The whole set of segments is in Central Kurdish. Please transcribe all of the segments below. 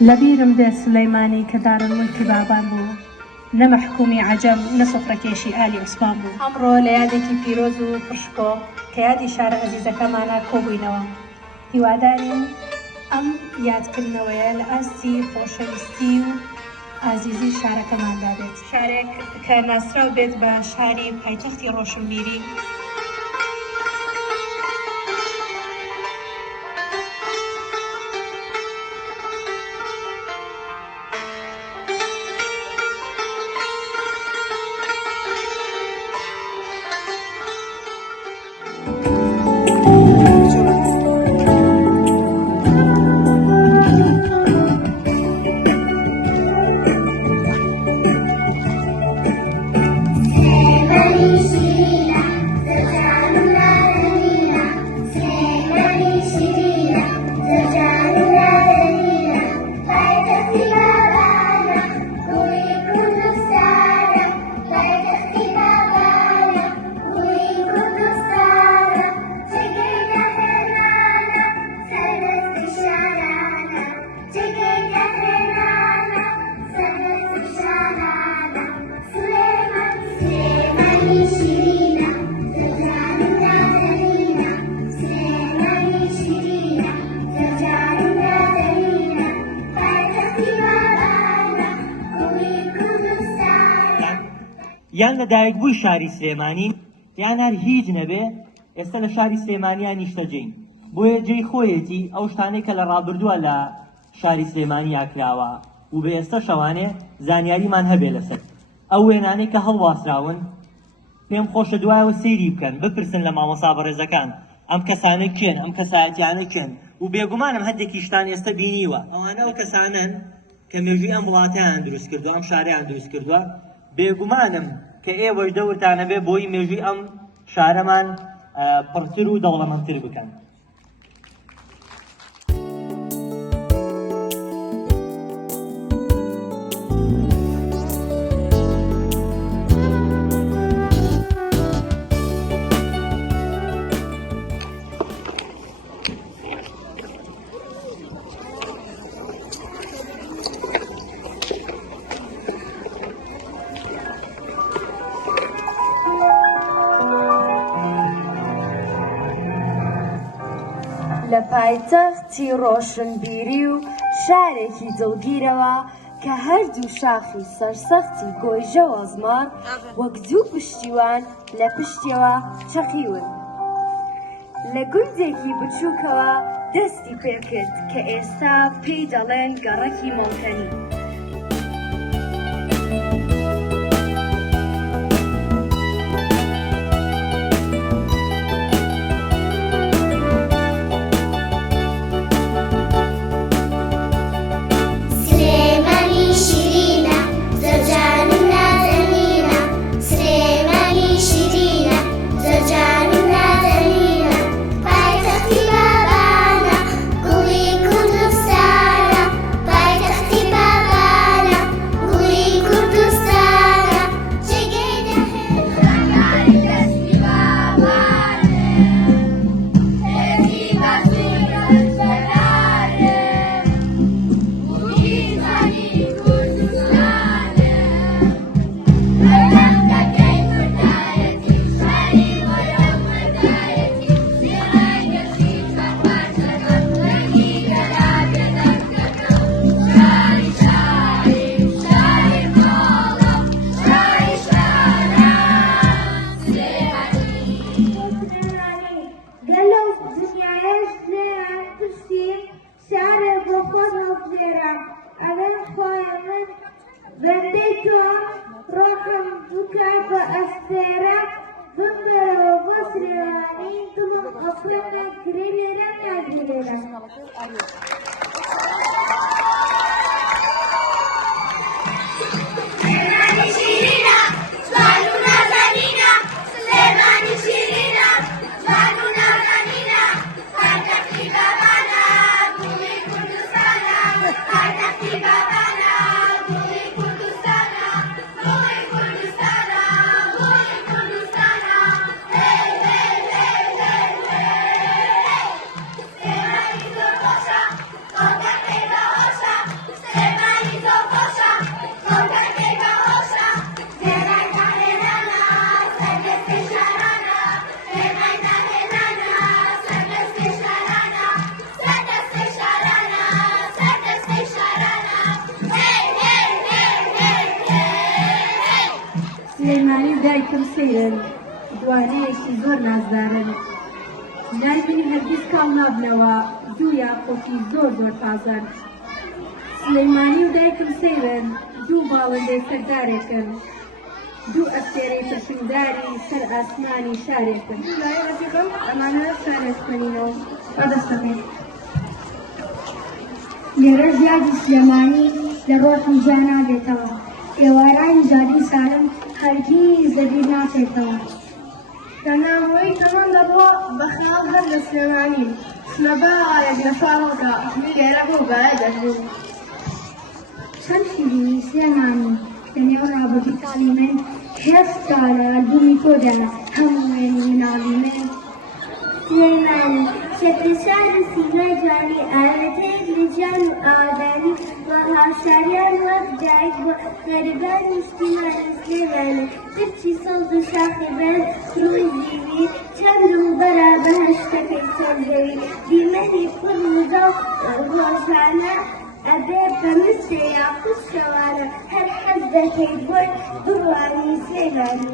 لبیرم دێ سلەیمانی کە دارالمولکی بابان بوو، نە مەحکومی عەجەم نە سوفرەکێشی ئالی عوسمان بوو. ئەمڕۆ لە یادێکی پیرۆز و پشکۆ کە یادی شارە عەزیزەکەمانە کۆبووینەوە. هیوادارین ئەم یادکردنەوەیە لە ئاستی خۆشەویستی و ئازیزی شارەکەماندا بێت. شارێک کە ناسراو بێت بە شاری پایتەختی ڕۆشنبیری. یان لەدایک بووی شاری سلێمانی یان هەر هیچ نەبێ ئێستا لە شاری سلێمانیان نیشتەجێین بۆیە جێی خۆیەتی ئەو شتانەی کە لە ڕابردووە لە شاری سلێمانی یاکراوە و بە ئێستا شەوانێ زانیاریمان هەبێ لەسەر ئەو وێنانەی کە هەڵواسراون پێم خۆشە دوایەوە سەیری بکەن بپرسن لە مامۆستا بەڕێزەکان ئەم کەسانە کێن ئەم کەسایەتیانە کێن و بێگومانم هەندێکی شتان ئێستا بینیوە ئەوانە ئەو کەسانن کە مێژووی ئەم وڵاتیان دروست کردووە ئەم شارەیان دروست کردووە بێگومانم کە ئێوەش دەورتانە بێ بۆی مێژووی ئەم شارەمان پڕتر و دەوڵەمەندتر بکەن. لە پایتەختی ڕۆشنبیری و شارێکی دڵگیرەوە کە هەردوو شاخی سەرسەختی گۆیژە وەزمان وەک دوو پشتیوان لە پشتیەوە چەقیون. لە گوندێکی بچووکەوە دەستی پێکرد کە ئێستا پێی دەڵێن گەڕەکی مۆڵکەنی. سلەیمانی و دایکم سەیرن دوانەیەکی زۆر نازدارن لای منی هەرگیز کاڵ نابنەوە دوو یاقوتی زۆر زۆر تازەن سلەیمانی و دایکم سەیرن دوو باڵندەی سەردارێکن دوو ئەستێرەی پرشنگداری سەر ئاسمانی شارێکن لای ڕەفیقم ئەمانە شارێکمەنینەوە بەدەستەکەین لێرە زیادی سلێمانی لە ڕۆحم جا نابێتەوە ئێوارانی جادی سالم هەرگیز لەبیر ناچێتەوە کەنامەوەی تەمەم دەبووە بە خەیاڵ هەر لە سلێمانیم سنەبایەک لە شارۆکە من لێرە بۆ بایە دەژبوو چەند شیرینی سلێمانی لەنێو ڕابردوو کاڵی من هێستا لە ئەلبومی تۆدا هەموو وێنی ناوی من سلێمانی شەکرشار و سیمای جوانی ئاوێتەیەک لە گیان و ئاوادانی وە هاوشاریان وەک دایک بووە غەریبان نیشتیمانی سلێمانی پرچی سەوز و شاخی بەرز ڕووی زیوی چەندم بەرا بەهەشتەکەی سەرزەوی دیمەنی پڕ وزە و ڕۆژانە ئەبێ بە مستێ یا خوشکەوانە هەر حەز دەکەیت بۆی بڕوانی سلێمانی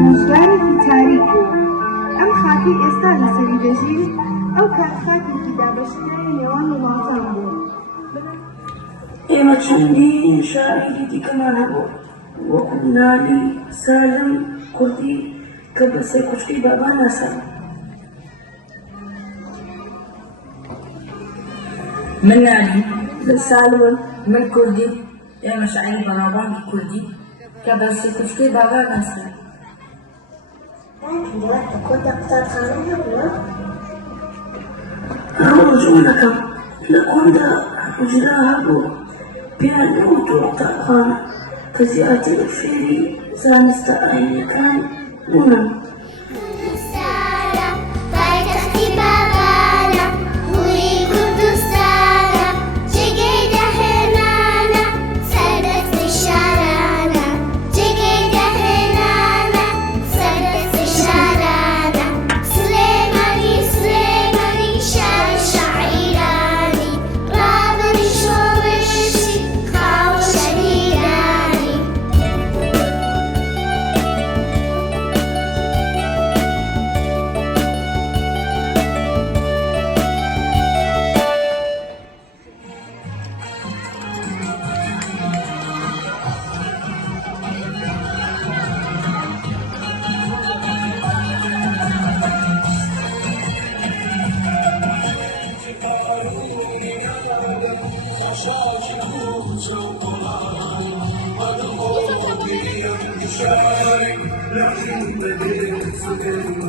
موزوارێکی تاریک بوو ئەم خاکی ئێستا لەسەری دەژین ئەو کات خاکێکی دابەشکاری نێوان وڵاتان بوو ئێمە چەندین شاعیری دیکەمان هەبوو وەکو نالی سالم کوردی کە بەسەر کوچکەی بابا ناسان من نالی سالمم من کوردی ئێمە شاعیری بەناوبانگی کوردی کە بەسەر کوچکەی بابا ناسان ڕۆژوونەکەم لە کۆندا حجرا هەبوو پێیان نەوتوە قوتابخانە کە زیاتر فێری زانستە ئاینیەکان بوونم لكن بديت